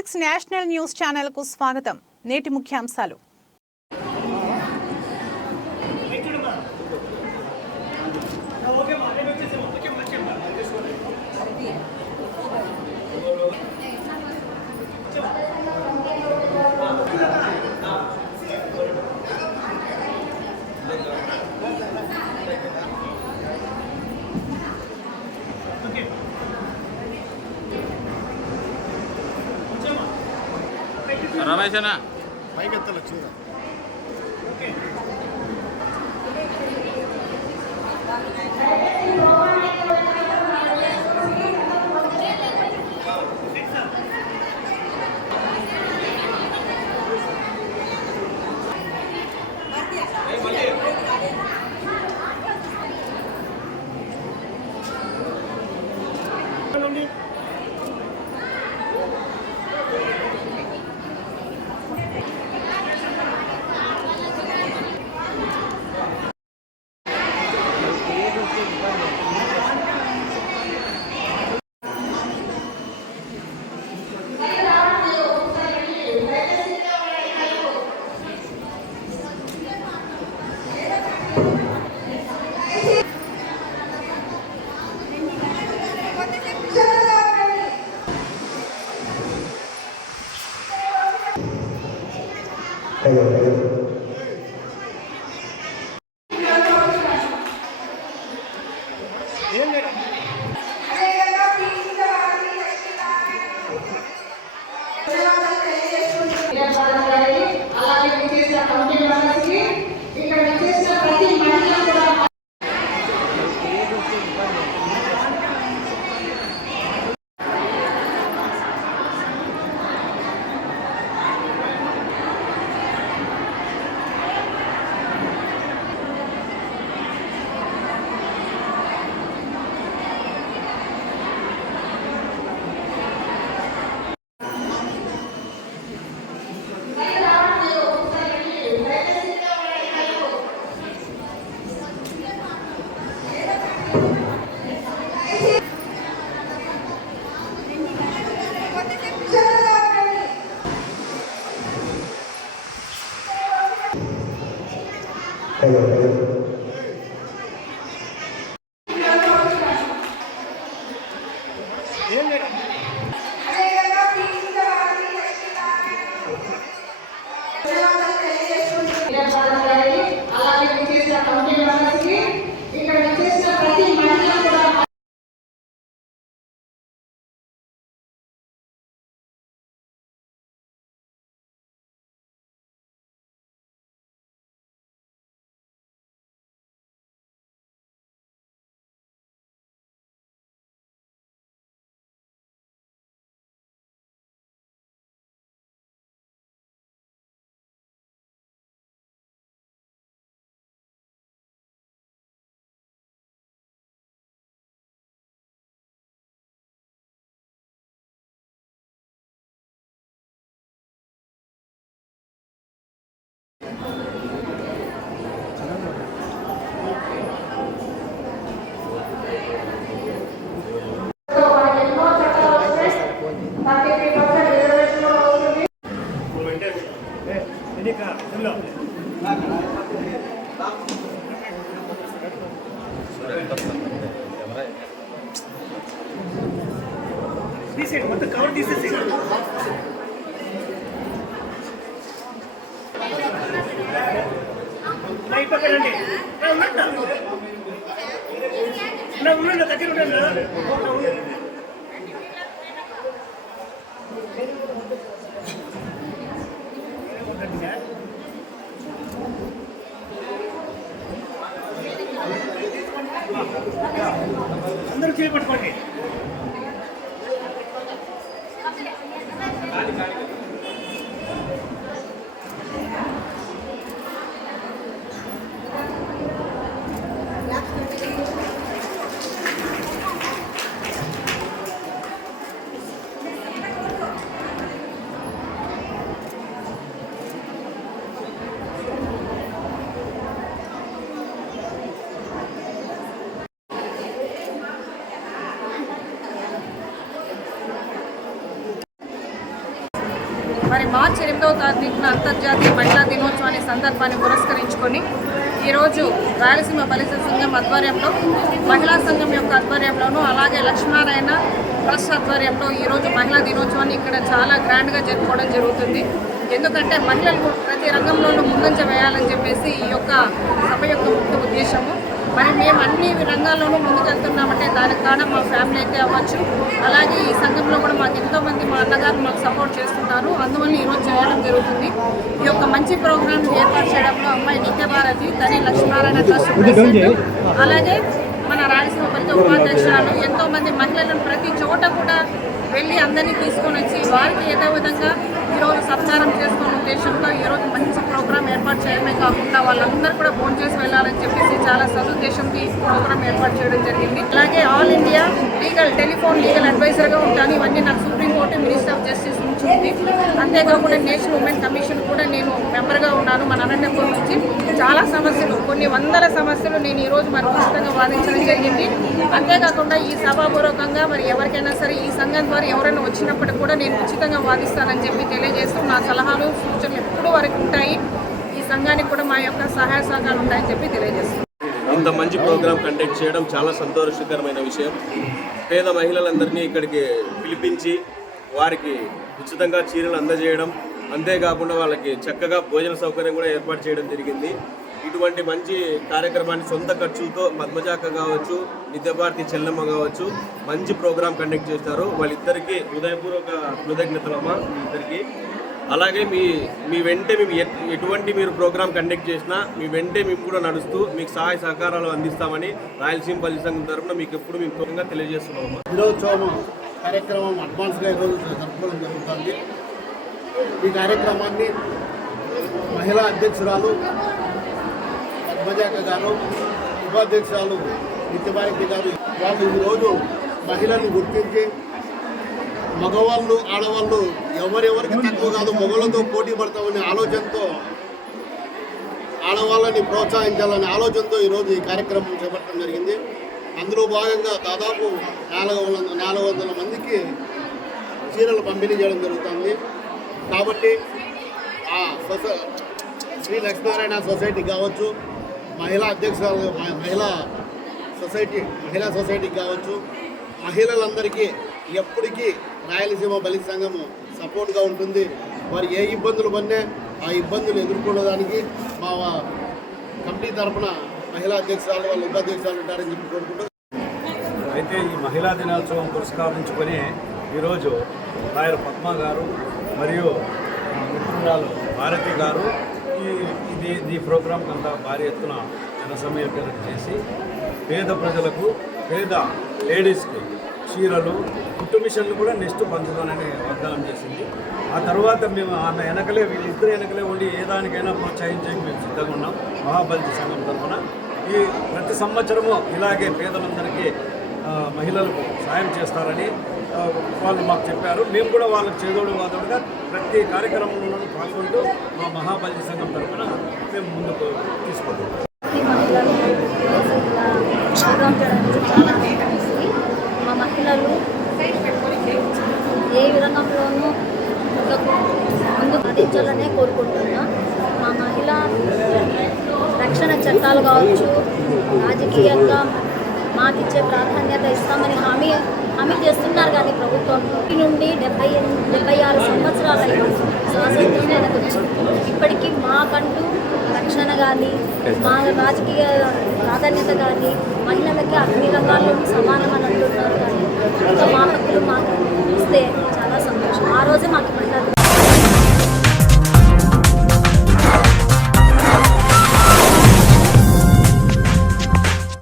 Six national news ఛానల్కు స్వాగతం. నేటి ముఖ్యాంశాలు. రమేష్ అన్న పైకెత్తల చీర అలాగే విచ్చేసిన కమిటీ మెంబర్స్కి ఇక్కడ విచ్చేసిన ప్రతి మహిళ కూడా అలాగే நான் உள்ள தட்டி விட்டேன் అందరూ చేపట్టుకోండి. మరి మార్చి ఎనిమిదవ తారీఖున అంతర్జాతీయ మహిళా దినోత్సవాన్ని సందర్భాన్ని పురస్కరించుకొని ఈరోజు రాయలసీమ బలిస సంఘం ఆధ్వర్యంలో మహిళా సంఘం యొక్క ఆధ్వర్యంలోనూ అలాగే లక్ష్మీనారాయణ ట్రస్ట్ ఆధ్వర్యంలో ఈరోజు మహిళా దినోత్సవాన్ని ఇక్కడ చాలా గ్రాండ్గా జరుపుకోవడం జరుగుతుంది. ఎందుకంటే మహిళలు ప్రతి రంగంలోనూ ముందంజ వేయాలని చెప్పేసి ఈ యొక్క సభ యొక్క ముఖ్య ఉద్దేశము. మరి మేము అన్ని రంగాల్లోనూ ముందుకెళ్తున్నామంటే దానికి కారణం మా ఫ్యామిలీ అయితే అవ్వచ్చు. అలాగే ఈ సంఘంలో కూడా మాకు ఎంతోమంది మా అన్నగారు మాకు సపోర్ట్ చేస్తున్నారు అందువల్ల ఈరోజు చేయడం జరుగుతుంది. ఈ యొక్క మంచి ప్రోగ్రామ్ ఏర్పాటు చేయడంలో అమ్మాయి నిత్యభారతి తని లక్ష్మీనారాయణ ట్రస్ట్ అలాగే మన రాయలసీమ పరిధి ఉపాధ్యక్షురాలు ఎంతో మంది మహిళలను ప్రతి చోట కూడా వెళ్ళి అందరినీ తీసుకొని వచ్చి వారికి ఏదో విధంగా ఈరోజు సత్కారం చేసుకున్న ఉద్దేశంతో ఈరోజు మంచి ప్రోగ్రామ్ ఏర్పాటు చేయడమే కాకుండా వాళ్ళందరూ కూడా ఫోన్ చేసి వెళ్ళాలని చెప్పేసి చాలా సదుద్దేశంతో ఈ ప్రోగ్రామ్ ఏర్పాటు చేయడం జరిగింది. అలాగే all India legal telephone legal అడ్వైజర్గా ఉంటాను. ఇవన్నీ నాకు సుప్రీంకోర్టు మినిస్టర్ ఆఫ్ జస్టిస్ నుంచి ఉంది. అంతేకాకుండా నేషనల్ ఉమెన్ కమిషన్ కూడా నేను మెంబర్గా ఉన్నాను. మన అనంతపురం నుంచి చాలా సమస్యలు కొన్ని వందల సమస్యలు నేను ఈరోజు మరి ఉచితంగా వాదించడం జరిగింది. అంతేకాకుండా ఈ సభాపూర్వకంగా మరి ఎవరికైనా సరే ఈ సంఘం ద్వారా ఎవరైనా వచ్చినప్పుడు కూడా నేను ఉచితంగా వాదిస్తానని చెప్పి తెలియజేస్తూ నా సలహాలు సూచనలు ఎప్పుడు వరకు ఉంటాయి ఈ సంఘానికి కూడా మా యొక్క సహాయ సహకారాలు ఉంటాయని చెప్పి తెలియజేస్తాను ఇంత మంచి ప్రోగ్రాం కండక్ట్ చేయడం చాలా సంతోషకరమైన విషయం. పేద మహిళలందరినీ ఇక్కడికి పిలిపించి వారికి ఉచితంగా చీరలు అందజేయడం అంతేకాకుండా వాళ్ళకి చక్కగా భోజన సౌకర్యం కూడా ఏర్పాటు చేయడం జరిగింది. ఇటువంటి మంచి కార్యక్రమాన్ని సొంత ఖర్చులతో పద్మజాక కావచ్చు నిద్యభారతి చెల్లమ్మ కావచ్చు మంచి ప్రోగ్రాం కండక్ట్ చేస్తారు వాళ్ళిద్దరికీ హృదయపూర్వక కృతజ్ఞతలమ్మ మీ ఇద్దరికి. అలాగే మీ మీ వెంటే మేము ఎటువంటి మీరు ప్రోగ్రాం కండక్ట్ చేసినా మీ వెంటే మేము కూడా నడుస్తూ మీకు సహాయ సహకారాలు అందిస్తామని రాయలసీమ పల్లి సంఘం తరఫున మీకు ఎప్పుడు మేము తొందరగా తెలియజేస్తున్నామమ్మా. కార్యక్రమం అడ్వాన్స్గా ఈరోజు జరుపుకోవడం జరుగుతుంది. ఈ కార్యక్రమాన్ని మహిళా అధ్యక్షురాలు పద్మజాక గారు ఉపాధ్యక్షురాలు నిత్యభారతి గారు వాళ్ళు ఈరోజు మహిళను గుర్తించి మగవాళ్ళు ఆడవాళ్ళు ఎవరెవరికి తక్కువ కాదు మగవాళ్ళతో పోటీ పడతామనే ఆలోచనతో ఆడవాళ్ళని ప్రోత్సహించాలనే ఆలోచనతో ఈరోజు ఈ కార్యక్రమం చేపట్టడం జరిగింది. అందులో భాగంగా దాదాపు నాలుగు వందల నాలుగు వందల మందికి చీరలు పంపిణీ చేయడం జరుగుతుంది. కాబట్టి ఆ సొస శ్రీ లక్ష్మీనారాయణ సొసైటీ కావచ్చు మహిళా అధ్యక్షురాలు మహిళా సొసైటీ మహిళా సొసైటీకి కావచ్చు మహిళలందరికీ ఎప్పటికీ రాయలసీమ బలి సంఘము సపోర్ట్గా ఉంటుంది. వారు ఏ ఇబ్బందులు పడినా ఆ ఇబ్బందులు ఎదుర్కొనడానికి మా కమిటీ తరఫున మహిళా అధ్యక్షురాలు వాళ్ళ ఉపాధ్యక్షురాలు ఉంటారని చెప్పి కోరుకుంటూ అయితే ఈ మహిళా దినోత్సవం పురస్కరించుకొని ఈరోజు రాయల పద్మ గారు మరియు మిత్రురాలు భారతి గారు ఈ ఇది ఈ ప్రోగ్రాం అంతా భారీ ఎత్తున జన సమీకరణ చేసి పేద ప్రజలకు పేద లేడీస్కి చీరలు కుట్టు మిషన్లు కూడా నెక్స్ట్ పంచుతానని వాగ్దానం చేసింది. ఆ తర్వాత మేము ఆమె వెనకలే వీళ్ళిద్దరు వెనకలే ఉండి ఏ దానికైనా ప్రోత్సహించడానికి మేము సిద్ధంగా ఉన్నాం. మహాబలి సంఘం తరఫున ఈ ప్రతి సంవత్సరము ఇలాగే పేదలందరికీ మహిళలకు సాయం చేస్తారని వాళ్ళు మాకు చెప్పారు. మేము కూడా వాళ్ళకి చేదోడు వాదోడుగా ప్రతి కార్యక్రమంలోనూ పాల్గొంటూ మా మహాబలి సంఘం తరఫున మేము ముందుకు తీసుకుంటాం. మా మహిళలు ఏ విధంగానూ ముందుకు ముందు సాధించాలనే కోరుకుంటున్నా మా మహిళ రక్షణ కావచ్చు రాజకీయంగా మాకిచ్చే ప్రాధాన్యత ఇస్తామని హామీ హామీ చేస్తున్నారు కానీ ప్రభుత్వం. ఈ నుండి డెబ్బై డెబ్బై ఆరు సంవత్సరాల స్వాతంత్రం మనకు వచ్చింది. ఇప్పటికీ మాకంటూ రక్షణ కానీ మా రాజకీయ ప్రాధాన్యత కానీ మహిళలకి అన్ని రంగాల్లో సమానం అని అంటున్నారు కానీ ఇంకా మా హక్కులు మాకు ఇస్తే చాలా సంతోషం. ఆ రోజే మాకు మహిళలు